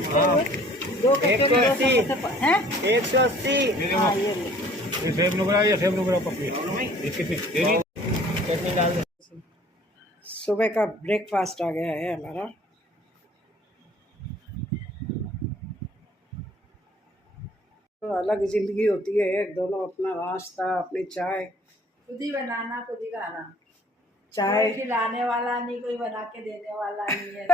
दो हैं 180। हाँ ये ले। ये सेब नुकरा, ये सेब नुकरा पपी ये कितनी तेरी चटनी डाल दो। सुबह का ब्रेकफास्ट आ गया है हमारा। तो अलग जिंदगी होती है, एक दोनों अपना नाश्ता अपनी चाय, खुद ही बनाना खुद ही खाना, चाय कोई खिलाने वाला नहीं, कोई बना के देने वाला नहीं है।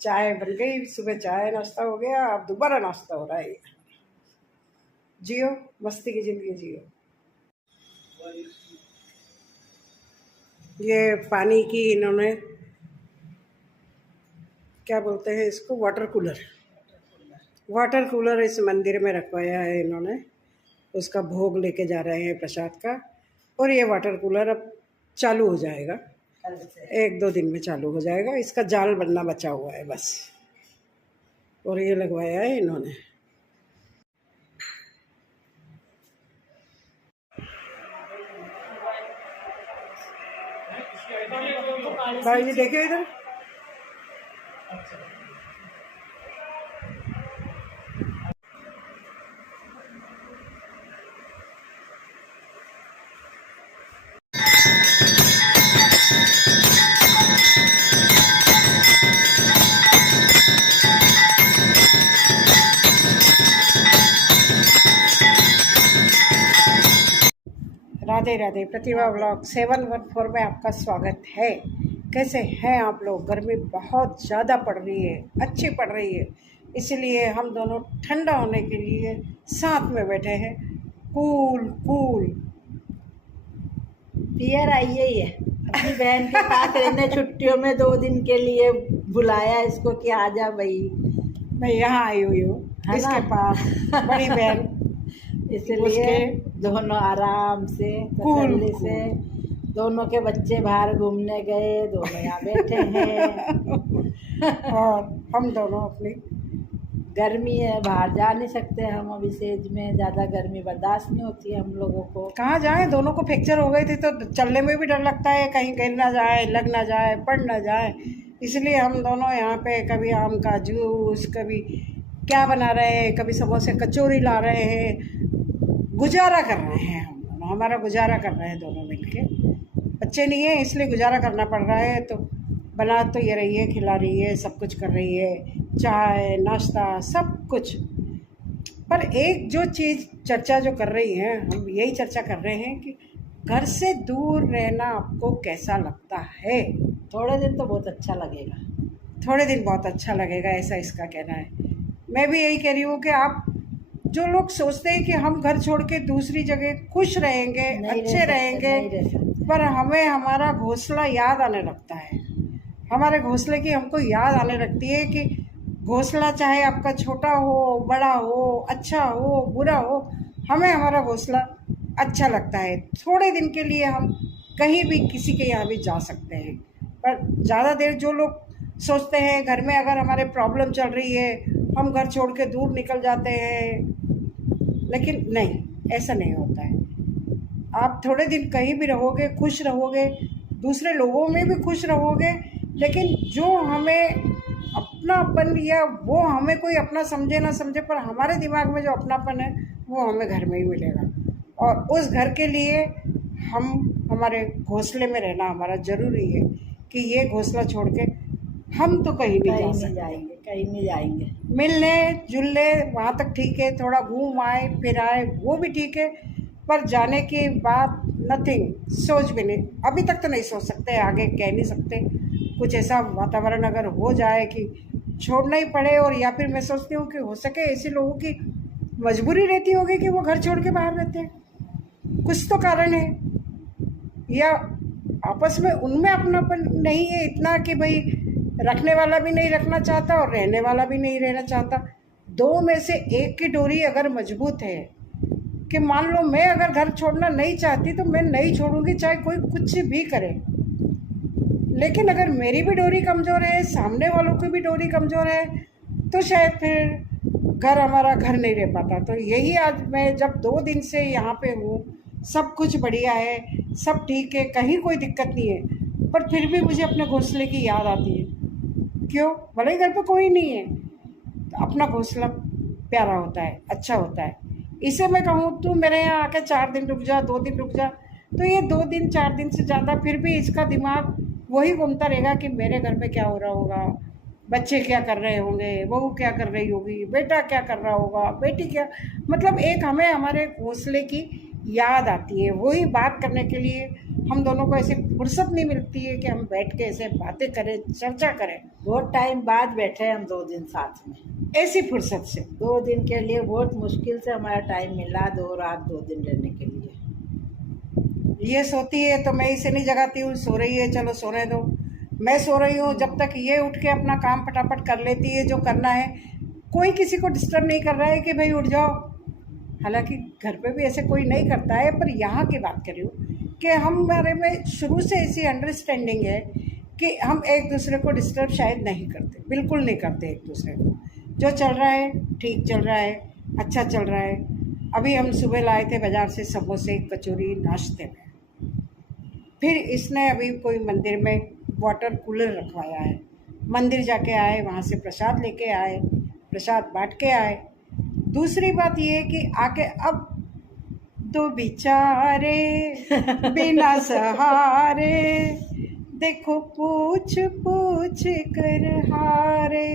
चाय बन गई, सुबह चाय नाश्ता हो गया, अब दोबारा नाश्ता हो रहा है। जियो मस्ती की जिंदगी जियो। ये पानी की इन्होंने क्या बोलते हैं इसको, वाटर कूलर, वाटर कूलर इस मंदिर में रखवाया है इन्होंने। उसका भोग लेके जा रहे हैं प्रसाद का, और ये वाटर कूलर अब चालू हो जाएगा, 1-2 दिन में चालू हो जाएगा। इसका जाल बनना बचा हुआ है बस, और ये लगवाया है इन्होंने। भाई जी देखिए इधर, राधे राधे। प्रतिभा ब्लॉग 714 में आपका स्वागत है। कैसे हैं आप लोग? गर्मी बहुत ज़्यादा पड़ रही है, अच्छी पड़ रही है, इसलिए हम दोनों ठंडा होने के लिए साथ में बैठे हैं। कूल कूल पियर आई ही है अपनी बहन के पास रहने, छुट्टियों में 2 दिन के लिए बुलाया इसको कि आ जा भाई। मैं यहाँ आई हुई हूँ है इसके ना? पास, बड़ी बहन इसलिए दोनों आराम से कूल तसल्ली से, दोनों के बच्चे बाहर घूमने गए, दोनों यहाँ बैठे हैं। और हम दोनों अपनी, गर्मी है, बाहर जा नहीं सकते हम अभी सेज में, ज़्यादा गर्मी बर्दाश्त नहीं होती है हम लोगों को। कहाँ जाएं, दोनों को फ्रैक्चर हो गई थी तो चलने में भी डर लगता है, कहीं गिर ना जाए, लग ना जाए, पड़ ना जाए, इसलिए हम दोनों यहाँ पे कभी आम का जूस, कभी क्या बना रहे हैं, कभी समोसे कचौरी ला रहे हैं, गुजारा कर रहे हैं हम दोनों, हमारा गुजारा कर रहे हैं दोनों मिलके। बच्चे नहीं है इसलिए गुजारा करना पड़ रहा है, तो बना तो ये रही है, खिला रही है, सब कुछ कर रही है, चाय नाश्ता सब कुछ। पर एक जो चीज़ चर्चा जो कर रही है, हम यही चर्चा कर रहे हैं कि घर से दूर रहना आपको कैसा लगता है? थोड़े दिन तो बहुत अच्छा लगेगा, थोड़े दिन बहुत अच्छा लगेगा, ऐसा इसका कहना है। मैं भी यही कह रही हूँ कि आप जो लोग सोचते हैं कि हम घर छोड़ के दूसरी जगह खुश रहेंगे, अच्छे रहेंगे, पर हमें हमारा घोंसला याद आने लगता है। हमारे घोंसले की हमको याद आने लगती है कि घोंसला चाहे आपका छोटा हो, बड़ा हो, अच्छा हो, बुरा हो, हमें हमारा घोंसला अच्छा लगता है। थोड़े दिन के लिए हम कहीं भी किसी के यहाँ भी जा सकते हैं, पर ज़्यादा देर जो लोग सोचते हैं घर में अगर हमारे प्रॉब्लम चल रही है हम घर छोड़ के दूर निकल जाते हैं, लेकिन नहीं, ऐसा नहीं होता है। आप थोड़े दिन कहीं भी रहोगे, खुश रहोगे, दूसरे लोगों में भी खुश रहोगे, लेकिन जो हमें अपनापन, या वो हमें कोई अपना समझे ना समझे, पर हमारे दिमाग में जो अपनापन है वो हमें घर में ही मिलेगा। और उस घर के लिए हम, हमारे घोंसले में रहना हमारा ज़रूरी है कि ये घोंसला छोड़ के हम तो कहीं नहीं जा सकते। जाएंगे, कहीं नहीं जाएंगे। मिलने जुलने वहाँ तक ठीक है, थोड़ा घूम आए फिर आए वो भी ठीक है, पर जाने के बाद नथिंग, सोच भी नहीं, अभी तक तो नहीं सोच सकते, आगे कह नहीं सकते। कुछ ऐसा वातावरण अगर हो जाए कि छोड़ना ही पड़े, और या फिर मैं सोचती हूँ कि हो सके ऐसे लोगों की मजबूरी रहती होगी कि वो घर छोड़ के बाहर रहते हैं, कुछ तो कारण है, या आपस में उनमें अपनापन नहीं है इतना कि भाई रखने वाला भी नहीं रखना चाहता और रहने वाला भी नहीं रहना चाहता। 2 में से एक की डोरी अगर मजबूत है कि मान लो मैं अगर घर छोड़ना नहीं चाहती तो मैं नहीं छोड़ूंगी, चाहे कोई कुछ भी करे, लेकिन अगर मेरी भी डोरी कमज़ोर है, सामने वालों की भी डोरी कमज़ोर है, तो शायद फिर घर हमारा घर नहीं रह पाता। तो यही आज मैं जब 2 दिन से यहाँ पे हूँ, सब कुछ बढ़िया है, सब ठीक है, कहीं कोई दिक्कत नहीं है, पर फिर भी मुझे अपने घोंसले की याद आती है। क्यों? भले ही घर पे कोई नहीं है, तो अपना घोंसला प्यारा होता है, अच्छा होता है। इसे मैं कहूँ तू मेरे यहाँ आके 4 दिन रुक जा, 2 दिन रुक जा, तो ये 2 दिन 4 दिन से ज़्यादा फिर भी इसका दिमाग वही घूमता रहेगा कि मेरे घर में क्या हो रहा होगा, बच्चे क्या कर रहे होंगे, बहू क्या कर रही होगी, बेटा क्या कर रहा होगा, बेटी क्या, मतलब एक हमें हमारे घोंसले की याद आती है। वही बात करने के लिए हम दोनों को ऐसी फुर्सत नहीं मिलती है कि हम बैठ के ऐसे बातें करें, चर्चा करें। बहुत टाइम बाद बैठे हम 2 दिन साथ में, ऐसी फुर्सत से 2 दिन के लिए बहुत मुश्किल से हमारा टाइम मिला, 2 रात 2 दिन रहने के लिए। ये सोती है तो मैं इसे नहीं जगाती हूँ, सो रही है चलो सोने दो, मैं सो रही हूँ, जब तक ये उठ के अपना काम फटाफट कर लेती है जो करना है। कोई किसी को डिस्टर्ब नहीं कर रहा है कि भाई उठ जाओ, हालांकि घर पे भी ऐसे कोई नहीं करता है, पर यहाँ की बात कर रही हूँ कि हमारे में शुरू से ऐसी अंडरस्टैंडिंग है कि हम एक दूसरे को डिस्टर्ब शायद नहीं करते, बिल्कुल नहीं करते एक दूसरे को। जो चल रहा है ठीक चल रहा है, अच्छा चल रहा है। अभी हम सुबह लाए थे बाज़ार से समोसे कचौरी नाश्ते में, फिर इसने अभी कोई मंदिर में वाटर कूलर रखवाया है, मंदिर जाके आए, वहाँ से प्रसाद लेके आए, प्रसाद बांट के आए। दूसरी बात ये कि आके अब दो बेचारे बिना सहारे, देखो पूछ पूछ कर हारे।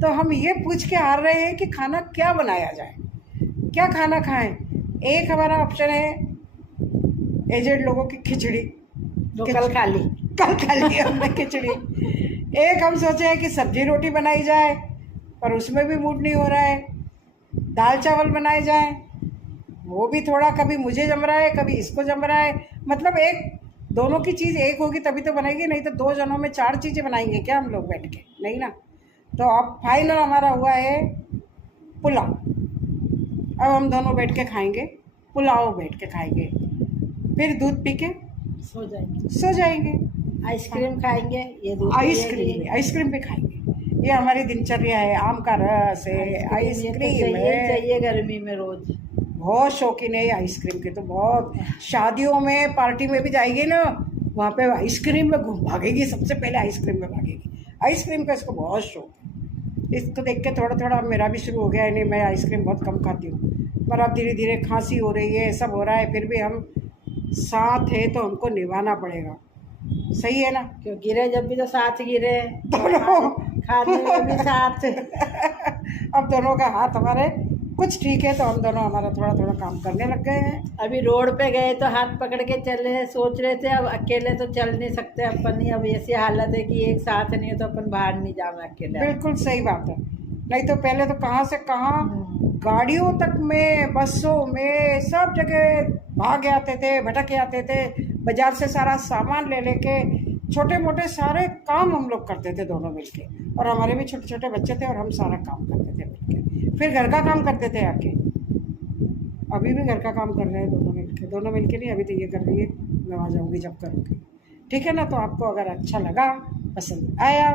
तो हम ये पूछ के हार रहे हैं कि खाना क्या बनाया जाए, क्या खाना खाएं। एक हमारा ऑप्शन है एजेड लोगों की खिचड़ी, जो कल खा ली हमने खिचड़ी। एक हम सोचे हैं कि सब्जी रोटी बनाई जाए, पर उसमें भी मूड नहीं हो रहा है। दाल चावल बनाए जाए, वो भी थोड़ा कभी मुझे जम रहा है कभी इसको जम रहा है। मतलब एक दोनों की चीज़ एक होगी तभी तो बनेगी, नहीं तो 2 जनों में 4 चीज़ें बनाएंगे क्या हम लोग बैठ के, नहीं ना। तो अब फाइनल हमारा हुआ है पुलाव। अब हम दोनों बैठ के खाएंगे पुलाव, बैठ के खाएंगे, फिर दूध पी के सो जाएंगे। आइसक्रीम खाएंगे, ये आइसक्रीम भी खाएंगे। ये हमारी दिनचर्या है। आम का रस है, आइसक्रीम है, चाहिए गर्मी में रोज। बहुत शौकीन है ये आइसक्रीम के, तो बहुत। शादियों में पार्टी में भी जाएगी ना, वहाँ पे आइसक्रीम में भागेगी, सबसे पहले आइसक्रीम में भागेगी। आइसक्रीम का इसको बहुत शौक है। इसको देख के थोड़ा थोड़ा मेरा भी शुरू हो गया है। नहीं, मैं आइसक्रीम बहुत कम खाती हूँ, पर अब धीरे धीरे खांसी हो रही है, सब हो रहा है, फिर भी हम साथ है तो हमको निभाना पड़ेगा। सही है ना? क्यों गिरे जब भी तो साथ गिरे, दोनों खाने में भी साथ। अब दोनों का हाथ हमारे कुछ ठीक है, तो हम दोनों हमारा थोड़ा थोड़ा काम करने लग गए हैं। अभी रोड पे गए तो हाथ पकड़ के चले, सोच रहे थे अब अकेले तो चल नहीं सकते अपन ही, अब ऐसी हालत है कि एक साथ नहीं है तो अपन बाहर नहीं जाना अकेले। बिल्कुल सही बात है। नहीं तो पहले तो कहाँ से कहाँ गाड़ियों तक में, बसों में, सब जगह भाग आते थे, भटक आते थे। बाजार से सारा सामान ले लेके छोटे मोटे सारे काम हम लोग करते थे दोनों मिलके, और हमारे भी छोटे छोटे बच्चे थे और हम सारा काम करते थे मिलके। फिर घर का काम करते थे आके, अभी भी घर का काम कर रहे हैं दोनों मिलके नहीं, अभी तो ये कर रही है, मैं वहाँ जाऊँगी जब करूँगी। ठीक है ना? तो आपको अगर अच्छा लगा, पसंद आया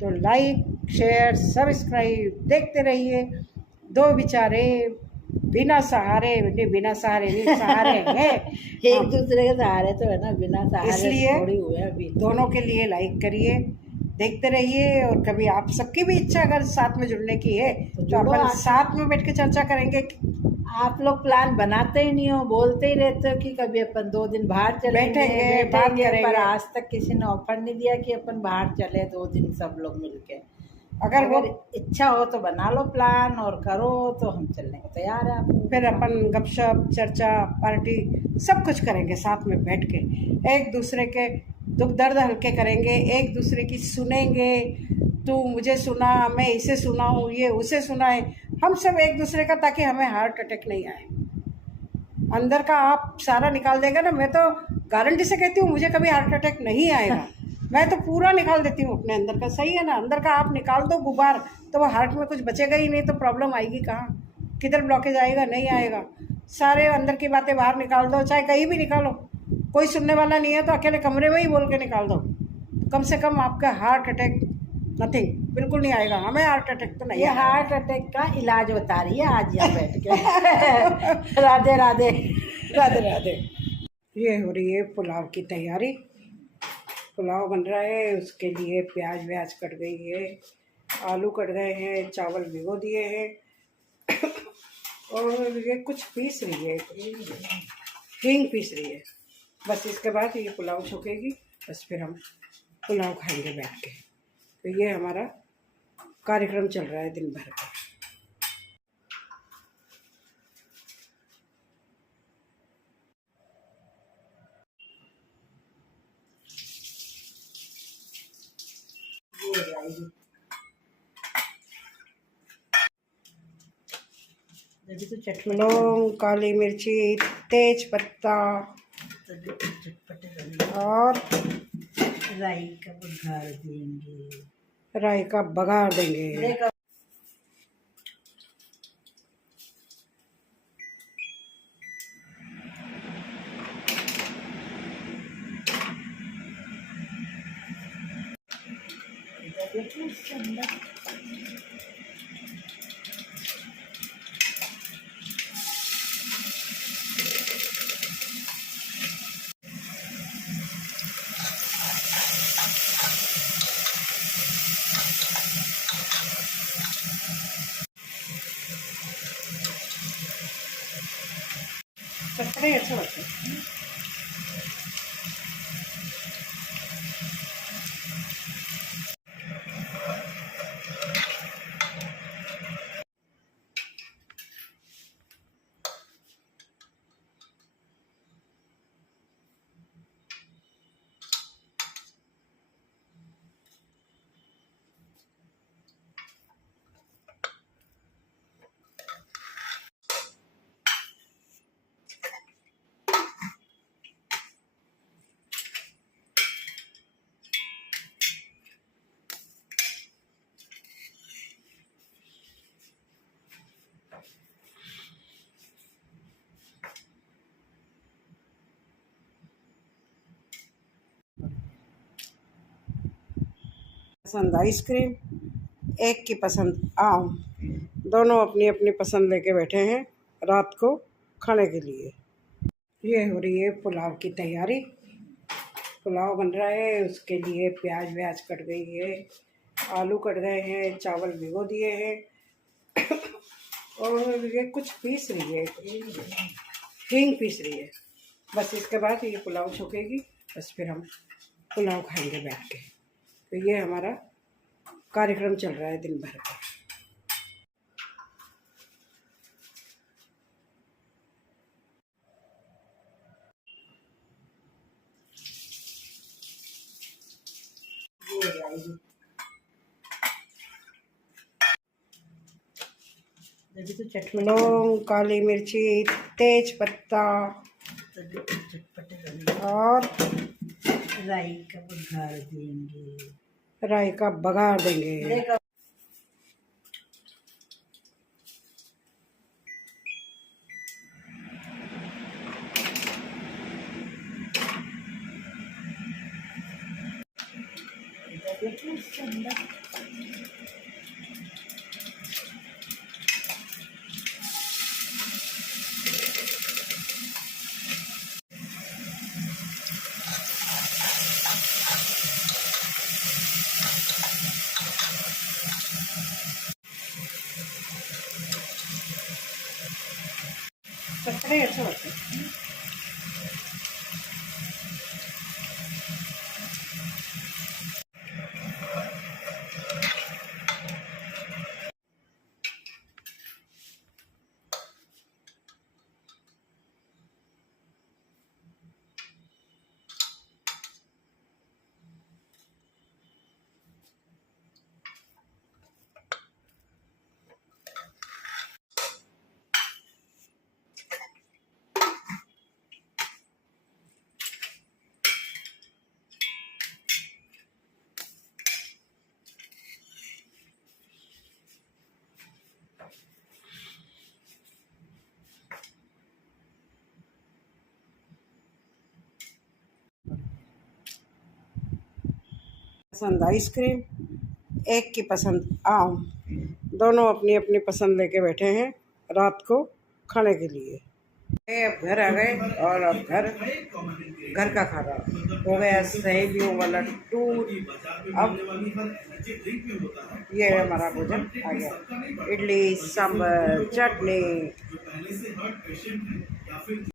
तो लाइक शेयर सब्सक्राइब देखते रहिए। दो बेचारे बिना सहारे नहीं, सहारे हैं एक दूसरे के सहारे तो है ना, बिना सहारे इसलिए थोड़ी हुए अभी। दोनों के लिए लाइक करिए, देखते रहिए। और कभी आप सबकी भी इच्छा अगर साथ में जुड़ने की है तो अपन साथ में बैठ के चर्चा करेंगे। आप लोग प्लान बनाते ही नहीं हो, बोलते ही रहते हो कि कभी अपन 2 दिन बाहर चलेंगे, बैठेंगे, बात करेंगे। पर आज तक किसी ने ऑफर नहीं दिया कि अपन बाहर चले 2 दिन सब लोग मिलके। अगर वो इच्छा हो तो बना लो प्लान और करो, तो हम चलने को तैयार है। आपको फिर अपन गपशप चर्चा पार्टी सब कुछ करेंगे साथ में बैठ के, एक दूसरे के दुख दर्द हल्के करेंगे, एक दूसरे की सुनेंगे। तू मुझे सुना, मैं इसे सुनाऊँ, ये उसे सुनाए, हम सब एक दूसरे का, ताकि हमें हार्ट अटैक नहीं आए। अंदर का आप सारा निकाल देगा ना, मैं तो गारंटी से कहती हूँ मुझे कभी हार्ट अटैक नहीं आएगा। मैं तो पूरा निकाल देती हूँ अपने अंदर का। सही है ना? अंदर का आप निकाल दो गुबार, तो वो हार्ट में कुछ बचेगा ही नहीं, तो प्रॉब्लम आएगी कहाँ, किधर ब्लॉकेज आएगा? नहीं आएगा। सारे अंदर की बातें बाहर निकाल दो, चाहे कहीं भी निकालो, कोई सुनने वाला नहीं है तो अकेले कमरे में ही बोल के निकाल दो। कम से कम आपका हार्ट अटैक नथिंग, बिल्कुल नहीं आएगा। हमें हार्ट अटैक तो नहीं। ये हार्ट अटैक का इलाज बता रही है आज यहाँ बैठ के। राधे राधे राधे राधे। ये हो रही है पुलाव की तैयारी। पुलाव बन रहा है, उसके लिए प्याज व्याज कट गई है, आलू कट गए हैं, चावल भिगो दिए हैं और ये कुछ पीस रही है, हींग पीस रही है। बस इसके बाद ये पुलाव सूखेगी, बस फिर हम पुलाव खाएंगे बैठ के। तो ये हमारा कार्यक्रम चल रहा है दिन भर का। जब तो चटपटे लौंग, काली मिर्ची, तेज पत्ता चटपटे और राई का बघार देंगे। राई का बघार देंगे। देखो चटपटे अच्छा लगता है। पसंद आइसक्रीम, एक की पसंद आम। दोनों अपनी अपनी पसंद लेके बैठे हैं रात को खाने के लिए। ये हो रही है पुलाव की तैयारी। पुलाव बन रहा है, उसके लिए प्याज व्याज कट गई है, आलू कट गए हैं, चावल भिगो दिए हैं और ये कुछ पीस रही है, हींग पीस रही है। बस इसके बाद ये पुलाव सूखेगी, बस फिर हम पुलाव खाएंगे बैठ के। तो ये हमारा कार्यक्रम चल रहा है दिन भर का। जब तो चटपटे लौंग, काली मिर्ची, तेज पत्ता चटपटे और राई का बघार देंगे। राई का बघार देंगे। देखो चटपटे अच्छा लगता है। पसंद आइसक्रीम, एक की पसंद आम। दोनों अपनी अपनी पसंद लेके बैठे हैं रात को खाने के लिए। अब घर आ गए और अब घर का खाना हो गया, सहेलियों वाला टूर। अब ये हमारा भोजन आ गया, इडली सांभर चटनी।